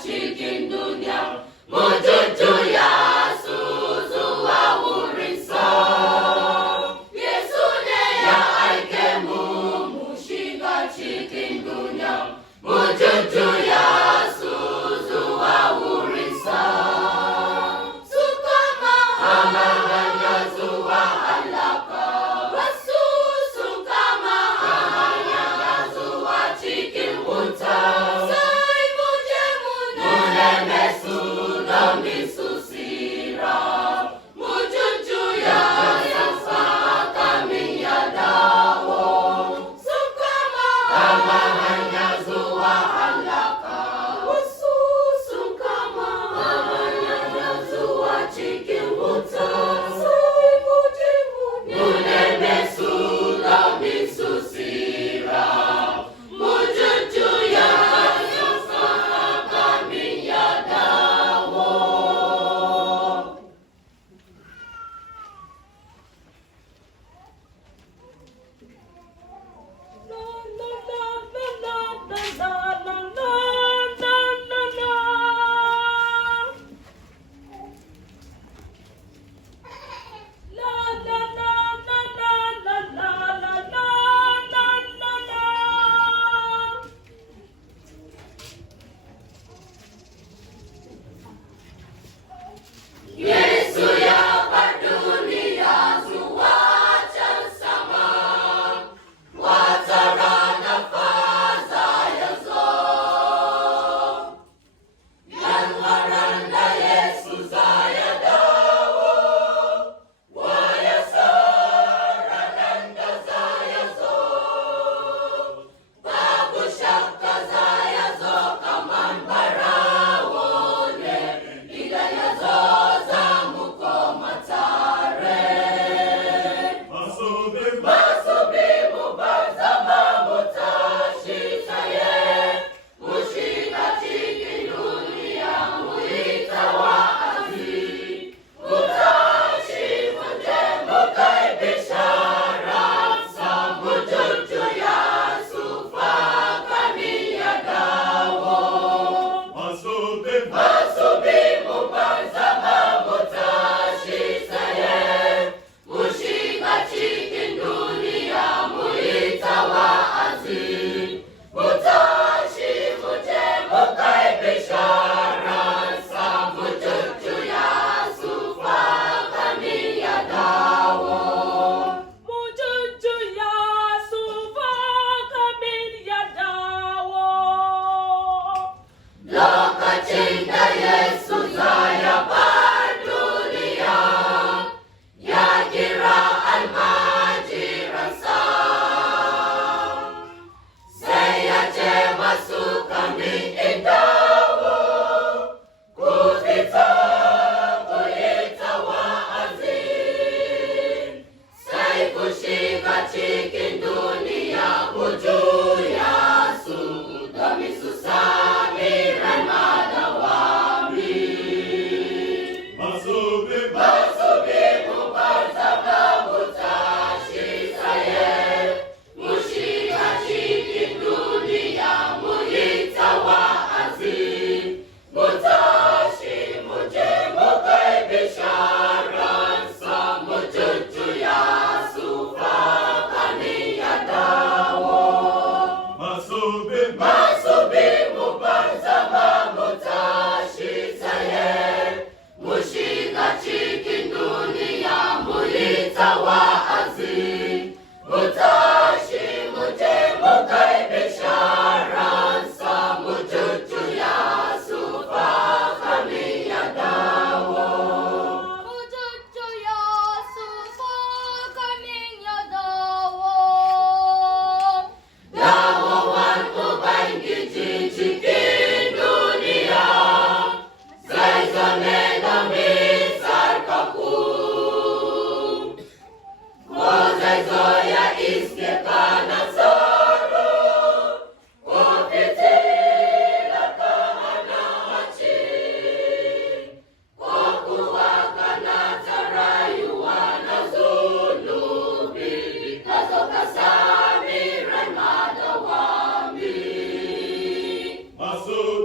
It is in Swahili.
cikin duniya, mu jujjuya su zuwa wurinsa. Yesu ne ya aike mu, mu shiga cikin duniya, mu jujjuya su zuwa wurinsa. Su kama hanya zuwa halaka, wasu sun kama hanya zuwa cikin wuta. Sai mu je mu neme su domin su tsira, mu jujjuya yasa kamin ya dawo. Sun kama hanya zuwa halaka, wasu sun kama hanya zuwa cikin wuta. Sai mu je mu neme su domin su tsira, mu jujjuya yasa kamin ya dawo. Yesu ya bar duniya zuwa can sama, wata rana fa za ya zo. Yan da Yesu za ya dawo, wa ya san ranar da za ya zo. Babu shakka za ya zo kaman barawo ne, idan ya zo za mu koma tare. Masu bi mu bar zama mu tashi tsaye, mu shiga cikin duniya mu yi ta wa'azi. Mu tashi mu je mu kai bishara, mu jujjuya su fa kamin ya dawo. Masu bi mu bar zama mu tashi tsaye, mu shiga cikin duniya mu yi ta wa'azi. Mu tashi mu je mu kai bishara, mu jujjuya su fa kamin ya dawo. Mu jujjuya su fa kamin ya dawo. Lokacin da Yesu za ya bar duniya, ya kira almajiransa, sai ya ce masu kamin in dawo, ku fita ku yi ta wa'azi. Sai ku shiga cikin duniya ku juya su domin su sami ran madawwami. Masu bi mu bar zama mu tashi tsaye, mu shiga cikin duniya mu yi ta wa'azi. Mu tashi mu je mu kai bishara, mu jujjuya su fa kamin ya dawo. Masu bi mu bar zama mu tashi tsaye, mu shiga cikin duniya mu yi ta wa'azi. Mu tashi mu je mu kai bishara, mu jujjuya su fa kamin ya dawo. Mu jujjuya su fa kamin ya dawo. Dawowar Ubangiji cikin duniya, zai zame domin sarkaku. Ko zai zo ya iske ka na tsaro, ko fitila ka hana mace, ko kuwa kana ta rayuwa na zunubi, ka zo ka sami ran madawwami. Masu